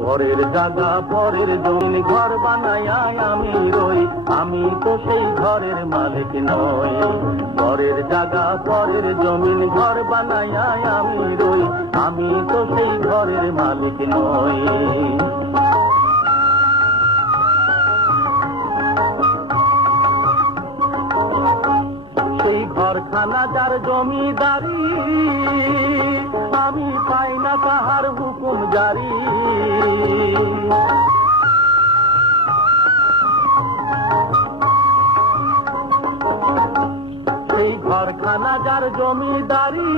পরের জায়গা পরের জমি ঘর বানায় আমি রই। আমি তো সেই ঘরের মালিক নই। পরের জায়গা পরের জমিন ঘর বানায় আমি রই। আমি তো সেই ঘরের মালিক নই। সেই ঘরখানা যার জমিদারি, আমি পাই না তাহার হুকুম জারি। সেই ঘরখানা যার জমিদারি,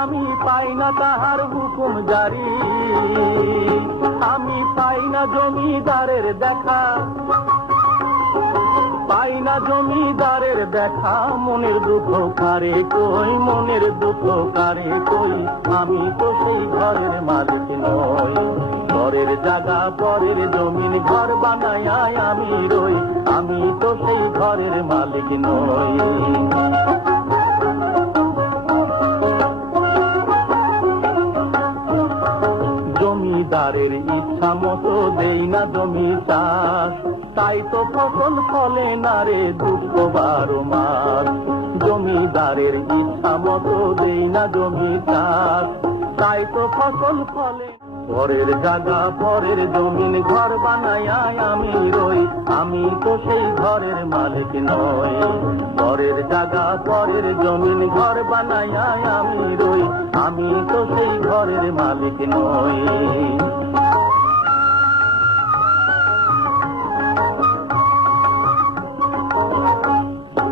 আমি পাই না তাহার হুকুম জারি। আমি পাই না জমিদারের দেখা না জমিদারের দেখা মনের দুঃখ কারে কই, মনের দুঃখ কারে কই? আমি তো সেই ঘরের মালিক নই। ঘরের জায়গা পরের জমিন, ঘর বানায় আমি রই। আমি তো সেই ঘরের মালিক নই। জমিদারের ইচ্ছা মতো দেই না জমি চাষ। তাই তো ফসল ফলে না রে দুঃখ বারো মাস। জমিদারের ইচ্ছা মতো দেই না জমি চাষ। তাই তো ফসল ফলে পরের জায়গা পরের জমিন ঘর বানায় আমি রই। আমি তো সেই ঘরের মালিক নই। পরের জায়গা পরের জমিন ঘর বানায় আমি রই। আমি তো সেই ঘরের মালিক নই।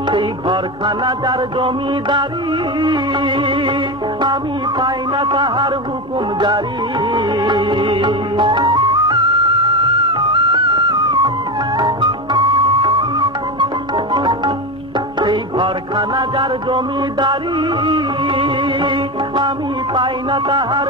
সেই ঘরখানা যার জমিদারি, আমি পাই না তাহার হুকুম জারি। যার জমিদারি আমি পাই না তাহার